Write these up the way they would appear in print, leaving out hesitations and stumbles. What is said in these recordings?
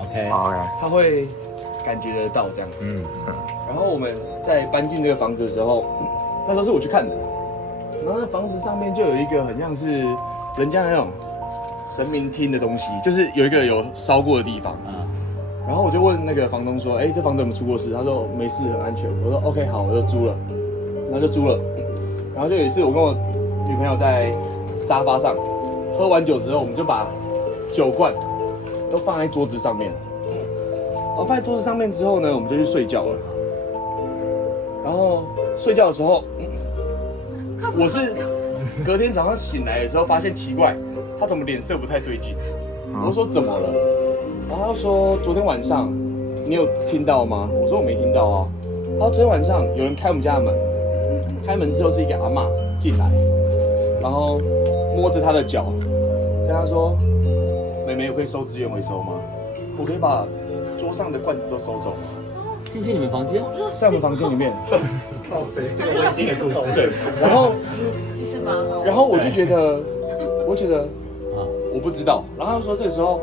OK， 他会感觉得到这样。然后我们在搬进这个房子的时候，那时候是我去看的，然后那房子上面就有一个很像是人家那种神明厅的东西，就是有一个有烧过的地方。然后我就问那个房东说：“哎，这房子有没有出过事？”他说：“没事，很安全。”我说：“OK， 好，我就租了。”然后就租了。然后就有一次，我跟我女朋友在沙发上喝完酒之后，我们就把酒罐都放在桌子上面。放在桌子上面之后呢，我们就去睡觉了。然后睡觉的时候，我是隔天早上醒来的时候发现奇怪，他怎么脸色不太对劲？我说怎么了？然后他说昨天晚上你有听到吗？我说我没听到啊。他说昨天晚上有人开我们家的门，开门之后是一个阿嬷进来，然后摸着他的脚，跟他说：“妹妹，我可以收资源回收吗？我可以把桌上的罐子都收走吗？”进去你们房间，在我们房间里面。对，这个温馨的故事。对，然后其实蛮好。然后我就觉得我不知道。然后他说这个时候，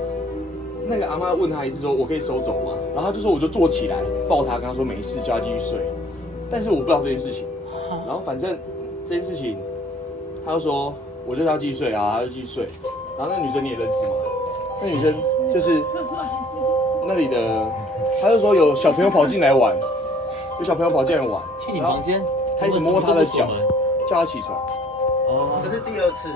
那个阿嬷问他一次说：“我可以收走吗？”然后他就说：“我就坐起来抱他，跟他说没事，叫他继续睡。”但是我不知道这件事情。然后反正这件事情，他就说我就叫他继续睡啊，他就继续睡。然后那个女生你也认识嘛？那女生就是那里的，他就说有小朋友跑进来玩，有小朋友跑进来玩，去你房间，开始摸他的脚，叫他起床。哦，这是第二次。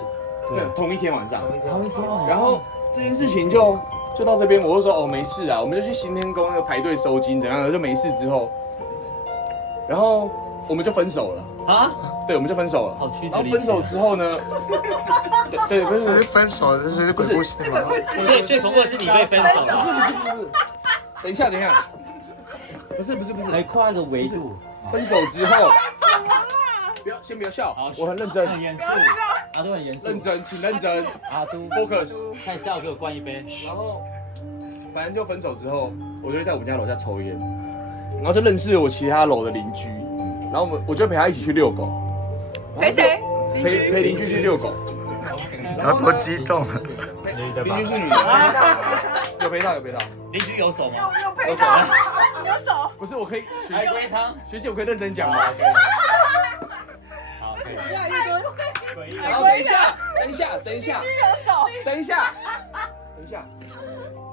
对，同一天晚上。同一天晚上。然后这件事情就到这边，我就说哦没事啊，我们就去行天宫那个排队收金怎样的，就没事之后，然后我们就分手了啊。对，我们就分手了。好曲折然后分手之后呢？对，只是分手，这是鬼故事吗？最恐怖的是你被分手了。不是。等一下。不是。还跨一个维度。分手之后，先不要笑，我很认真。很严肃。阿都很严肃。认真，请认真。阿都 focus。看笑，给我灌一杯。然后，反正就分手之后，我就在我们家楼下抽烟，然后就认识了我其他楼的邻居，然后我就陪他一起去遛狗。陪谁？陪邻居去遛狗。然后多激动。邻居是女的。有陪到。邻居有手吗？有陪到，有手。不是，我可以海龟汤。学姐，我可以认真讲吗？好，可以。越来越多。然后等一下。邻居有手。等一下。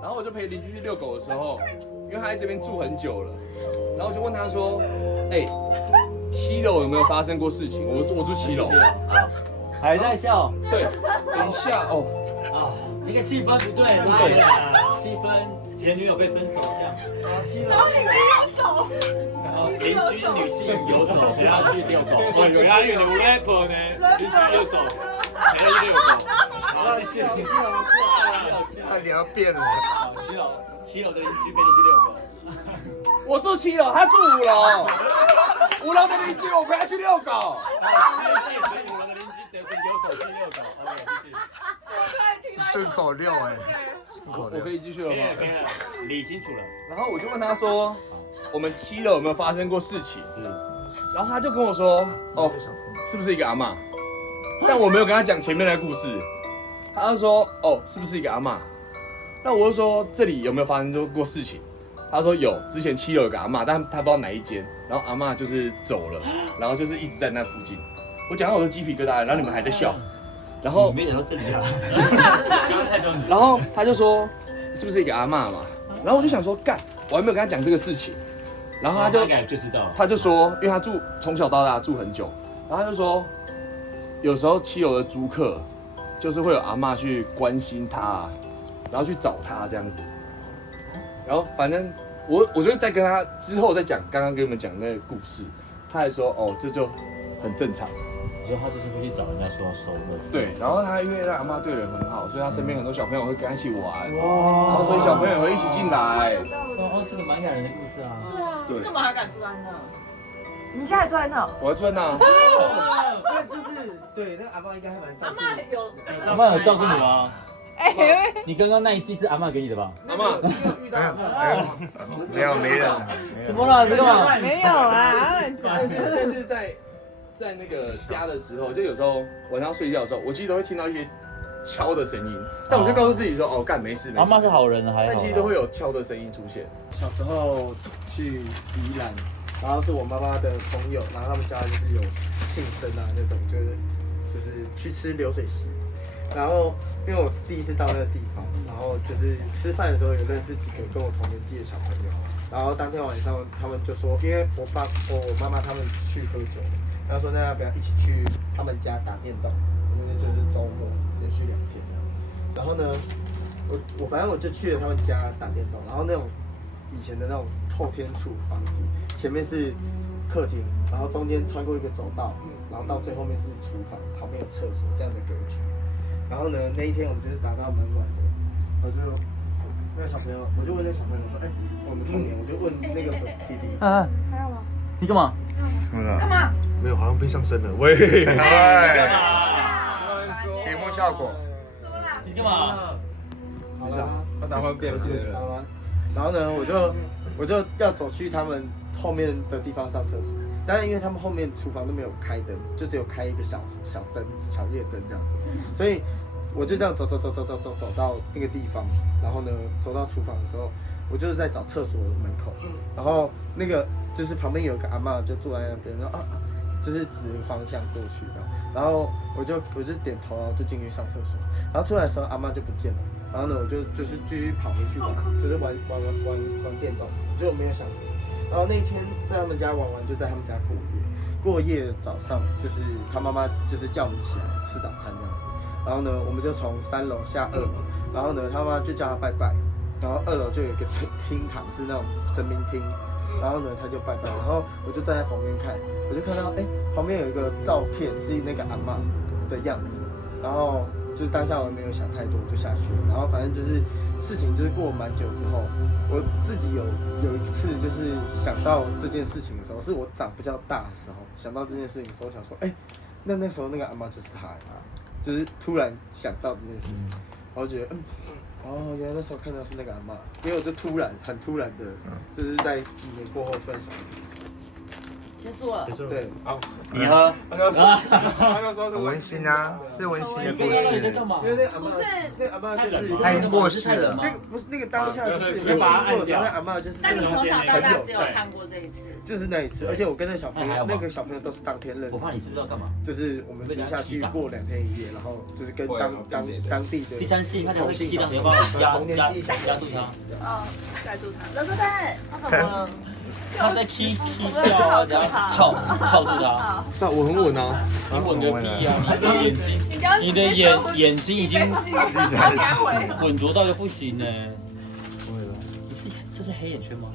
然后我就陪邻居去遛狗的时候，因为他在这边住很久了，然后我就问他说：“哎，7楼有没有发生过事情？我住7楼。”还在笑。对，等一下哦。一个气氛不对，气氛前女友被分手这样。然后邻居有手。邻居女性有手，谁要去遛狗？我以为他有 rapper 呢，邻居有手，谁要去遛狗？好，谢谢。那你要变了。7楼的邻居陪你去遛狗。我住7楼，他住5楼。5楼的邻居，我陪他去遛狗。所以5楼的邻居得有手去遛狗。OK， 继续。顺口溜哎，顺口溜。我可以继续了吗？可以了，理清楚了。然后我就问他说，我们7楼有没有发生过事情？然后他就跟我说，哦，是不是一个阿嬷？但我没有跟他讲前面的故事。他就说，哦，是不是一个阿嬷？那我就说这里有没有发生过事情？他说有，之前7楼有个阿嬷，但他不知道哪一间，然后阿嬷就是走了，然后就是一直在那附近。我讲到我的鸡皮疙瘩，然后你们还在笑。然后没讲到这里啊，刚刚太多女生。然后他就说是不是一个阿嬷嘛？然后我就想说干，我还没有跟他讲这个事情。然后他就知道，他就说，因为他从小到大住很久，然后他就说有时候7楼的租客就是会有阿嬷去关心他，然后去找他这样子。然后反正我就在跟他之后再讲刚刚跟你们讲那个故事，他还说哦这就很正常。你说他就是会去找人家说要收的。对，然后他因为那阿嬷对人很好，所以他身边很多小朋友会跟他一起玩，然后所以小朋友也会一起进来。哦，是个蛮感人的故事啊。对啊，干嘛还敢住在那？你现在坐在那？我要住在那。那就是对，那个阿嬷应该还蛮照顾。阿嬷有照顾你吗？你刚刚那一季是阿嬷给你的吧？阿嬷，遇到没有没人。怎么了？你干嘛？没有啊，但是在那个家的时候，就有时候晚上睡觉的时候，我其实都会听到一些敲的声音，但我就告诉自己说，哦，干没事没事。阿妈是好人还好。但其实都会有敲的声音出现。小时候去宜兰，然后是我妈妈的朋友，然后他们家就是有庆生啊那种，就是去吃流水席。然后因为我第一次到那个地方，然后就是吃饭的时候有认识几个跟我同年纪的小朋友，然后当天晚上他们就说，因为我妈妈他们去喝酒，然后说那要不要一起去他们家打电动，因为就是周末连续2天这样。然后呢，我反正我就去了他们家打电动，然后那种以前的那种透天厝房子，前面是客厅，然后中间穿过一个走道，然后到最后面是厨房，旁边有厕所这样的格局。然后呢，那一天我们就是打到蛮晚的，我就那个小朋友，我就问那小朋友说，我们童年，我就问那个弟弟，还有吗？你干嘛？干嘛？没有，好像被上身了，喂，节目效果。你干嘛？好了，他打算变色了。然后呢，我就要走去他们后面的地方上厕所，但是因为他们后面厨房都没有开灯，就只有开一个小灯、小夜灯这样子，所以我就这样走到那个地方，然后呢，走到厨房的时候，我就是在找厕所的门口，然后那个就是旁边有一个阿嬷就坐在那边，然后就是指方向过去的，然后我就点头，然后就进去上厕所，然后出来的时候阿嬷就不见了。然后呢，我就是继续跑回去玩，就是玩电动，结果没有想什么。然后那天在他们家玩完，就在他们家过夜。过夜早上就是他妈妈就是叫我们起来吃早餐这样子。然后呢，我们就从3楼下2楼，然后呢，他妈妈就叫他拜拜。然后2楼就有一个厅堂是那种神明厅，然后呢他就拜拜，然后我就站在旁边看，我就看到旁边有一个照片是那个阿嬷的样子，然后。就是当下我没有想太多，我就下去了。然后反正就是事情就是过蛮久之后，我自己有一次就是想到这件事情的时候，是我长比较大的时候想到这件事情的时候，想说，那时候那个阿嬷就是她，就是突然想到这件事情，然后觉得原来那时候看到是那个阿嬷，因为我就很突然的，就是在几年过后突然想到这件事。结束了。对，好，你喝。很温馨啊，是温馨的故你在事。干嘛？因为那个阿嬷就是他已经过世了。不是那个当下就是我经过的时候，那阿嬷就是那你从小到大只有看过这一次？就是那一次，而且我跟那个小朋友都是当天认识。我怕你是不是要干嘛？就是我们只下去过2天1夜，然后就是跟当地的。第3季他就会尽量要帮我加住他。加住他。乐乐蛋，他怎么了？他在踢笑，然后套住他。是啊，我很稳啊。你稳个屁啊！你的眼睛已经稳着到一个不行呢。这是黑眼圈吗？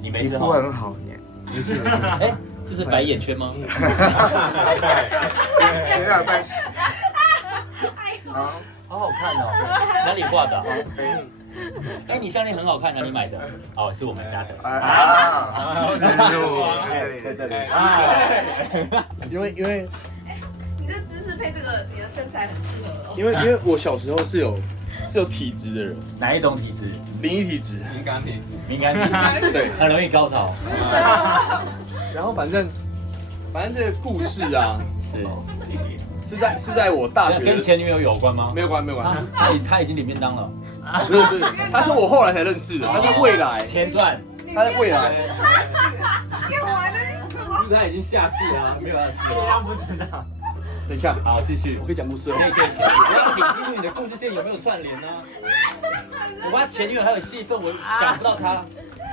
你没事皮肤很好，没事。这是白眼圈吗？前2段时。好好看哦，哪里画的？你项链很好看，哪里买的？哦，是我们家的。在这里。因为你这姿势配这个，你的身材很适合哦。因为我小时候是有体质的人。哪一种体质？灵异体质。敏感体质。对，很容易高潮。然后反正这个故事啊，是在我大学。跟前女友有关吗？没有关。他已经领便当了。不是，他是我后来才认识的，他是未来前传，他在未来。他已经下戏了，没有下戏。他不知道。等一下，好，继续。我可以讲故事了。可以。我要理清楚你的故事线有没有串联呢？我跟他前女友还有戏份，我想不到他，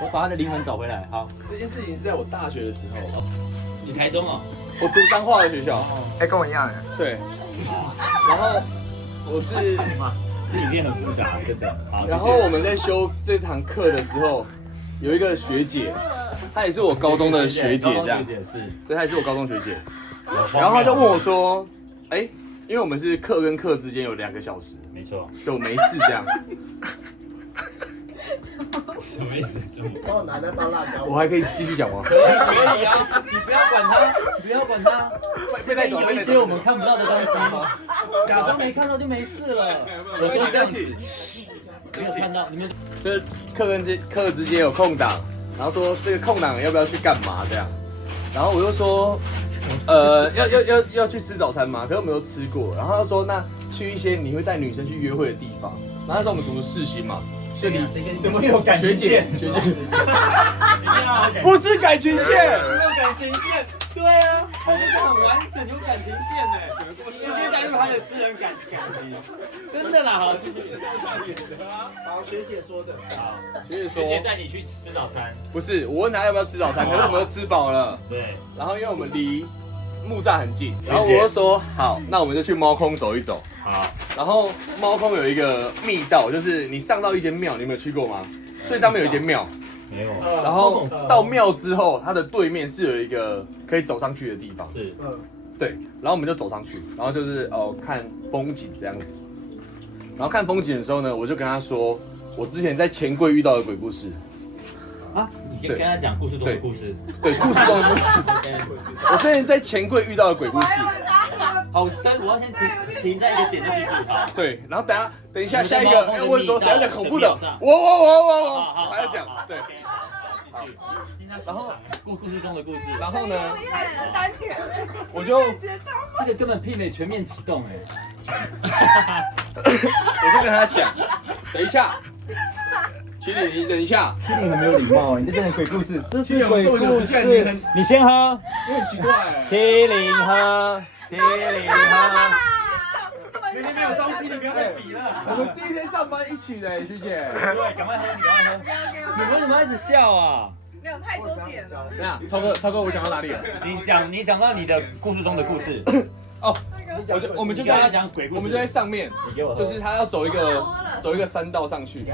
我把他的灵魂找回来。好，这件事情是在我大学的时候。你台中哦？我读彰化的学校。跟我一样。对。然后我是。这里面很复杂，真的。然后我们在修这堂课的时候，有一个学姐，她也是我高中的学姐，这样。对，她也是我高中学姐。然后她就问我说：“因为我们是课跟课之间有2个小时，没错，就没事这样。”什么意思？帮我拿那包辣椒。我还可以继续讲吗？可以啊，你不要管他，被带走。有一些我们看不到的东西，假装没看到就没事了。我都这样子，没有看到，你们就是课跟课之间有空档，然后说这个空档要不要去干嘛这样，然后我就说要去吃早餐吗？可是我们都吃过，然后他说那去一些你会带女生去约会的地方，然后那时候我们读世新嘛，谁跟你怎么有感情线？学姐，不是感情线，没有感情线。对啊，他们是很完整有感情线哎，必须带入他的私人感情，真的啦，好，继续。好，学姐说的。学姐学姐带你去吃早餐，不是，我问他要不要吃早餐，可是我们都吃饱了。对，然后因为我们离木栅很近，然后我就说好，那我们就去猫空走一走。好，然后猫空有一个密道，就是你上到一间庙，你有没有去过吗？最上面有一间庙，没有，然后到庙之后，它的对面是有一个可以走上去的地方。是，对，然后我们就走上去，然后就是看风景这样子。然后看风景的时候呢，我就跟他说，我之前在钱柜遇到的鬼故事。啊，你跟他讲故事中的故事，对，故事中的故事。我之前在钱柜遇到的鬼故事。好深，我要先停在一个点就记住它。对，然后等一下下一个要问说谁要讲恐怖的，我还要讲，对。然后故事中的故事，然后呢，单点，我就这个根本媲美全面启动我就跟他讲，等一下，请你等一下，你很没有礼貌，你在讲鬼故事，这是鬼故事，你先喝，你很奇怪，麒麟喝，麒麟喝。明明没有东西，你不要再比了。我们第一天上班一起的，学姐。对，赶快喝，你赶快喝。你为什么一直笑啊？没有太多点了。等下，超哥，我讲到哪里了？你讲到你的故事中的故事。哦，我们就在讲鬼故事，我们就在上面，你给我喝，就是他要走一个山道上去，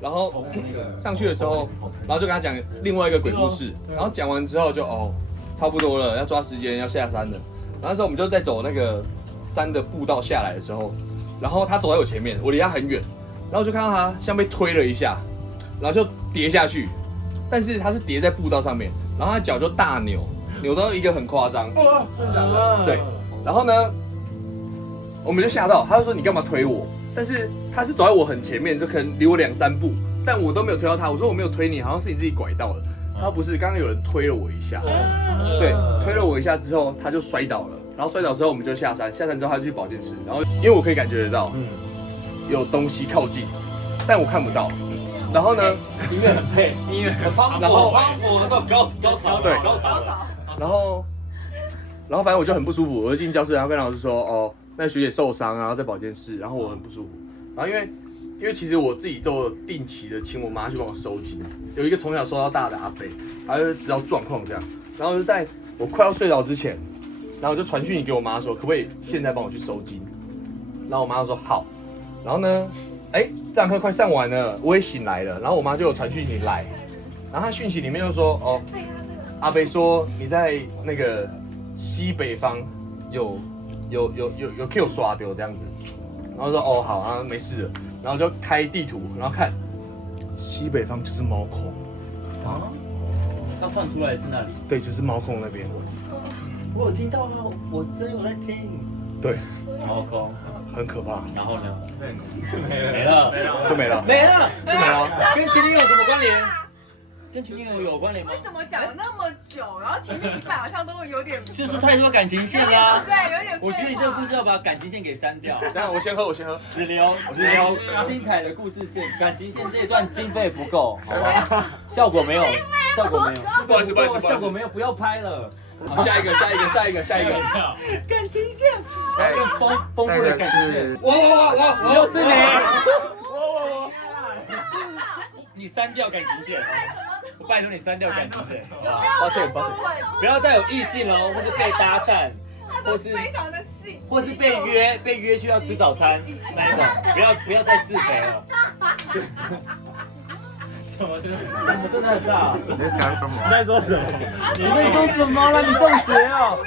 然后上去的时候，然后就跟他讲另外一个鬼故事，然后讲完之后就差不多了，要抓时间要下山了。然后那时候我们就在走那个山的步道下来的时候，然后他走在我前面，我离他很远，然后就看到他像被推了一下，然后就跌下去，但是他是跌在步道上面，然后他脚就大扭到一个很夸张，对。然后呢，我们就吓到，他就说你干嘛推我？但是他是走在我很前面，就可能离我2、3步，但我都没有推到他。我说我没有推你，好像是你自己拐到了。他不是，刚刚有人推了我一下，对，推了我一下之后他就摔倒了。然后摔倒之后我们就下山，下山之后他就去保健室，然后因为我可以感觉得到，有东西靠近，但我看不到。然后呢，音乐很配，音乐很方，然后我到高潮，对，高潮了，然后反正我就很不舒服，我就进教室，然后跟老师说，那学姐受伤，然后在保健室，然后我很不舒服。然后因为其实我自己都有定期的请我妈去帮我收金，有一个从小收到大的阿伯，他就知道状况这样。然后就在我快要睡着之前，然后我就传讯息给我妈说，可不可以现在帮我去收金？然后我妈就说好。然后呢，这堂课快上完了，我也醒来了，然后我妈就有传讯息来，然后她讯息里面就说，阿伯说你在那个西北方有 Q 刷掉这样子，然后说好啊没事了，然后就开地图，然后看西北方就是猫空啊，要算出来是那里，对，就是猫空那边。我有听到啊，我真有在听。对，猫空很可怕。然后呢？没了，就没了，跟麒麟有什么关联？跟麒麟有关联吗？为什么讲了那么久，然后前面100好像都有点，就是太多感情线啦。对，有点。我觉得你这个故事要把感情线给删掉。等下我先喝，只留精彩的故事线，感情线这一段经费不够，好吧？效果没有。不好意思，效果没有，不要拍了。好，下一个。感情线，更丰富的感情线。我又是你。你删掉感情线，我拜托你删掉感情线。抱歉，不要再有异性了，或是被搭讪，或是非常的细，或是被约去要吃早餐，那一种，不要再自肥了。什么真的很大？你在讲什么？你在说什么？你在说什么了？你中邪哦？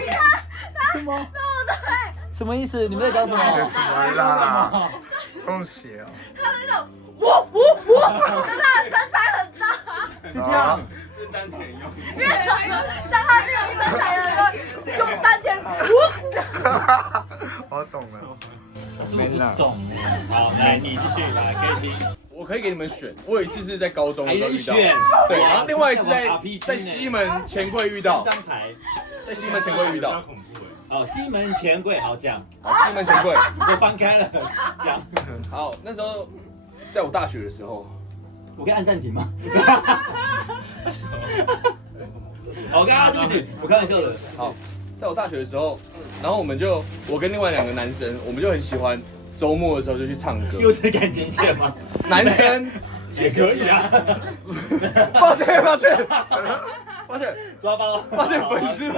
什么？什么意思？你们在讲什么？什么啦？中邪哦！他是那种真的身材很大，是这样。是丹田用，因为像他这种身材的人用丹田，我懂了，没懂。好，来你继续来，可以听。我可以给你们选。我有一次是在高中的还时候遇到，得选，对，然后另外一次在 RPG 在西门钱柜遇到，张牌。在西门钱柜遇到。哦，西门钱柜，好讲，好，西门钱柜。我翻开了，讲。好，那时候在我大学的时候，我可以按暂停吗？我刚刚对不起，我开玩笑的。好，在我大学的时候，然后我跟另外2个男生，我们就很喜欢周末的时候就去唱歌。又是感情线吗？男生也可以啊。抱歉，抓包。粉丝们，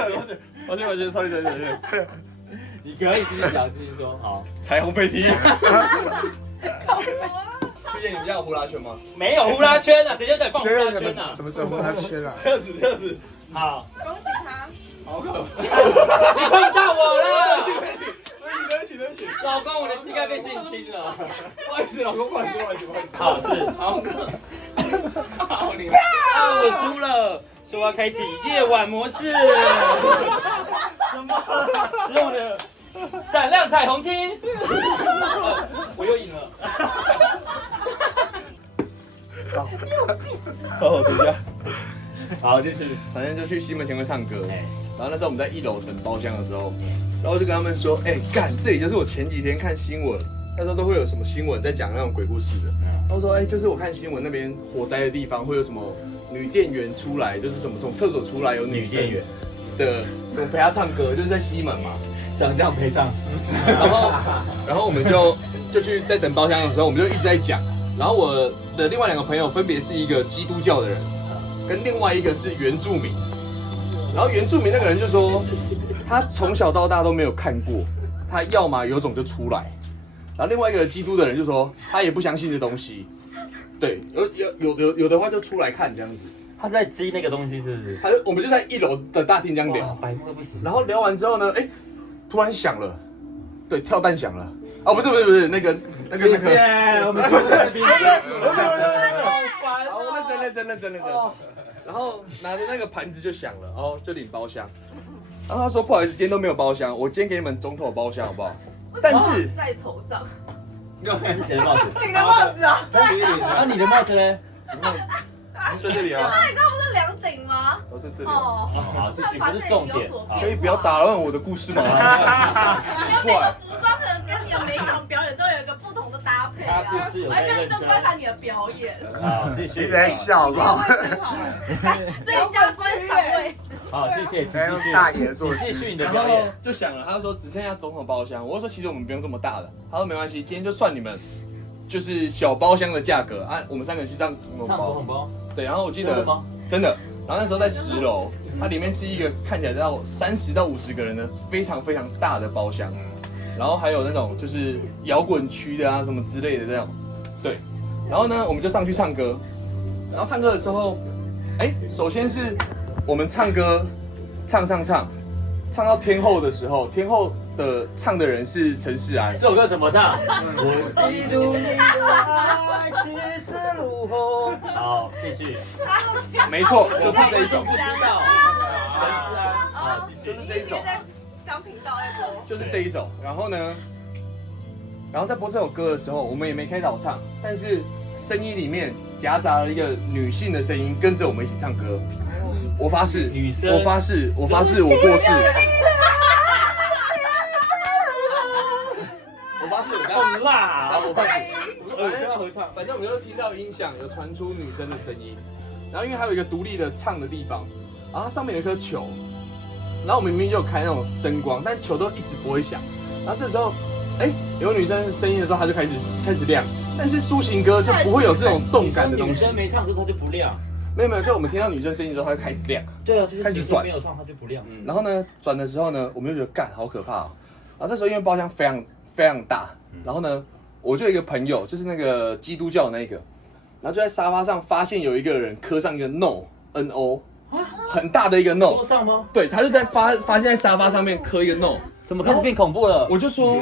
抱歉，sorry。你可以继续讲，继续说。好。彩虹飞踢。师姐，你们家有呼啦圈吗？没有呼啦圈啊，谁叫你放呼啦圈啊？什么叫呼啦圈啊？测试。好。恭喜他。好可怕！你碰到我了。对不起。老公，我的膝盖被性侵了。不好意思，老公，不好意思。好是。好，你。我输了。说要开启夜晚模式，什么？使用的闪亮彩虹厅，我又赢了。好，等一下。好，继续。反正就去西门前柜唱歌，然后那时候我们在1楼等包厢的时候，然后就跟他们说，干，这里就是我前几天看新闻，那时候都会有什么新闻在讲那种鬼故事的。他们说，就是我看新闻那边火灾的地方会有什么女店员出来，就是什么从厕所出来有女店员的，什么陪她唱歌，就是在西门嘛，长这样陪唱。然后我们就去在等包厢的时候，我们就一直在讲。然后我的另外2个朋友分别是一个基督教的人，跟另外一个是原住民。然后原住民那个人就说，他从小到大都没有看过，他要么有种就出来。然后另外一个基督的人就说，他也不相信这东西。对，有的话就出来看这样子。他在激那个东西是不是？我们就在1楼的大厅这样聊，白目不行。然后聊完之后呢，突然响了，对，跳蛋响了。哦，不是，那个，我们不是，好，认真。然后拿着那个盘子就响了，然后就领包厢。然后他说不好意思，今天都没有包厢，我今天给你们总统包厢好不好？但是在头上，你谁的帽子？你的帽子啊？那你的帽子呢？在这里啊。那你刚刚不是2顶吗？都在这里。哦，好，这不是重点。可以不要打乱我的故事吗？你的每个服装可能跟你的每一场表演都有一个不同的搭配啊。我会认真观察你的表演。好，继续。你在笑好不好？这一家观赏位置。好，谢谢，请继续。大爷做继续你的然后表演。就响了，他说只剩下总统包厢。我就说其实我们不用这么大的。他说没关系，今天就算你们就是小包厢的价格啊，我们3个人去唱总统包。唱总统包。对，然后我记得吗？真的。然后那时候在10楼，它里面是一个看起来到30到50个人的非常非常大的包厢，然后还有那种就是摇滚区的啊什么之类的那种，对。然后呢，我们就上去唱歌，然后唱歌的时候，首先是我们唱歌，唱到天后的时候，天后的唱的人是陈世安。这首歌怎么唱？我记住你的爱，其实如虹。好，继续。没错，就是这一首。不知道。陈世安。好，继续。就是这一首。当频道在播。就是这一首。然后呢，在播这首歌的时候，我们也没开导唱，但是声音里面夹杂了一个女性的声音，跟着我们一起唱歌。我发誓，女生，我发誓，我过世。我发誓，好辣！我发誓，我们要合唱。反正我们就听到音响有传出女生的声音，然后因为还有一个独立的唱的地方，然后它上面有一颗球，然后我们明明就有开那种声光，但球都一直不会响。然后这时候，有女生声音的时候，它就开始亮，但是抒情歌就不会有这种动感的东西。女生没唱的时候它就不亮。没有，就我们听到女生声音之后，它就开始亮。对啊，就是开始转，没有唱它就不亮。然后呢，转的时候呢，我们就觉得干好可怕哦。然后这时候因为包厢非常非常大，然后呢，我就有一个朋友，就是那个基督教那个，然后就在沙发上发现有一个人刻上一个 no， 很大的一个 no。桌上吗？对，他就在发现在沙发上面刻一个 no。怎么开始变恐怖了？我就说，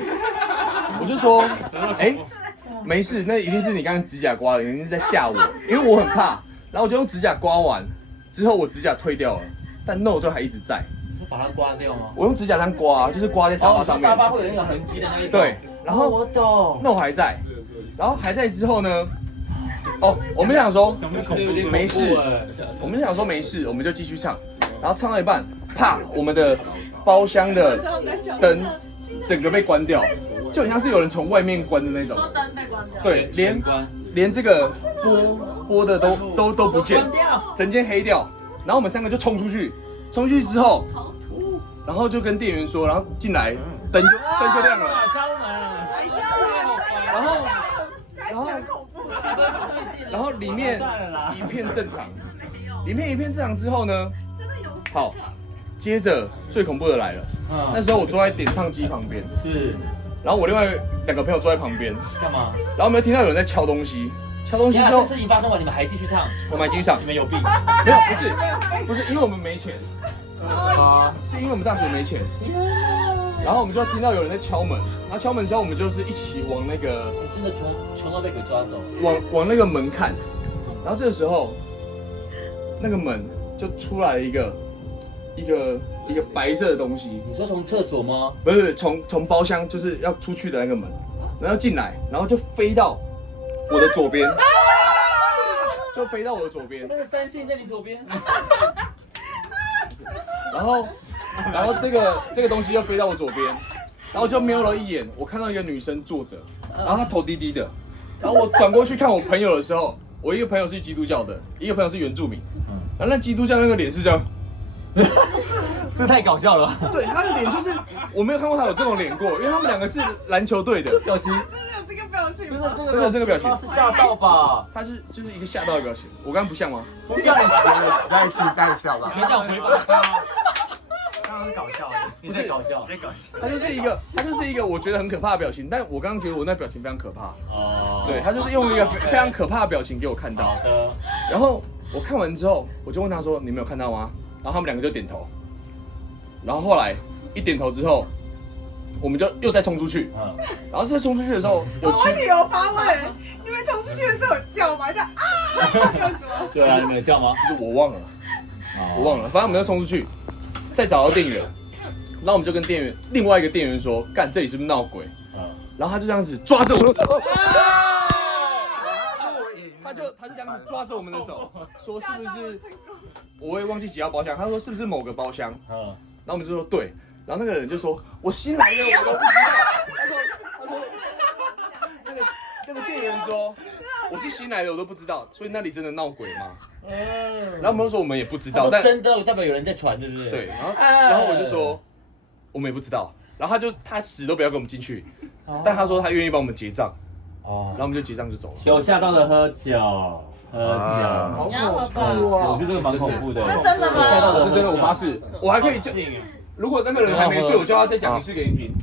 没事，那一定是你刚刚指甲刮的，一定是在吓我，因为我很怕。然后我就用指甲刮完之后，我指甲退掉了，但 no 就还一直在。你说把它刮掉吗？我用指甲这样刮，就是刮在沙发上面。沙发会有那个痕迹的那一种。对，然后我懂。 no 还在，然后还在之后呢，哦，我们想说有点没事，我们想说没事，我们就继续唱，然后唱到一半，啪，我们的包厢的灯整个被关掉，就很像是有人从外面关的那种。说灯被关掉。对，连这个播的都不见，整间黑掉。然后我们三个就冲出去之后，然后就跟店员说，然后进来，灯就亮了。然后里面一片正常，之后呢，好，接着最恐怖的来了。那时候我坐在点唱机旁边，是，然后我另外2个朋友坐在旁边，干嘛？然后我们听到有人在敲东西之后，事情发生完，你们还继续唱？我们还继续唱你。们有病？没有，不是，因为我们没钱，是因为我们大学没钱。然后我们就听到有人在敲门，然后敲门的时候，我们就是一起往那个真的穷到被鬼抓走。往那个门看，然后这个时候，那个门就出来了一个白色的东西。你说从厕所吗？不是，从包厢就是要出去的那个门，然后进来，然后就飞到我的左边，就飞到我的左边。那个三线在你左边。然后这个东西就飞到我左边，然后我就瞄了一眼，我看到一个女生坐着，然后她头低低的，然后我转过去看我朋友的时候，我一个朋友是基督教的，一个朋友是原住民，然后那基督教那个脸是这样。这太搞笑了吧？对，他的脸就是我没有看过他有这种脸过，因为他们2个是篮球队的表情，真的有这个表情吗？真的这个表情他，是吓到吧？他就是一个吓到的表情。我刚刚不像吗？不像你，再一次再笑吧。没想回吧？刚刚是搞笑的，你在搞笑，在搞笑。他就是一个我觉得很可怕的表情，但我刚刚觉得我那表情非常可怕。哦，对，他就是用一个非常可怕的表情给我看到。好的，然后我看完之后，我就问他说：“你没有看到吗？”然后他们2个就点头。然后后来一点头之后，我们就又再冲出去。然后在冲出去的时候，我问题有发问，你们冲出去的时候有叫吗？叫啊这样子吗？对啊，你们有叫吗？就是我忘了，反正我们就冲出去，再找到店员，然后我们就跟另外一个店员说：“干，这里是不是闹鬼？”然后他就这样子抓着我的手，他就这样子抓着我们的手，说是不是？我也忘记几号包厢，他说是不是某个包厢？然后我们就说对，然后那个人就说：“我新来的，我都不知道。”他说那个店员说：“我是新来的，我都不知道，所以那里真的闹鬼吗？”然后我们就说我们也不知道，但真的代表有人在传，对不对？对，然后我就说我们也不知道，然后他死都不要跟我们进去，但他说他愿意帮我们结账，然后我们就结账就走了。有吓到的喝酒，好恐怖我觉得这个蛮恐怖的。那真的吗？这真的，我发誓，我还可以叫。如果那个人还没睡，我叫他再讲一次给你听。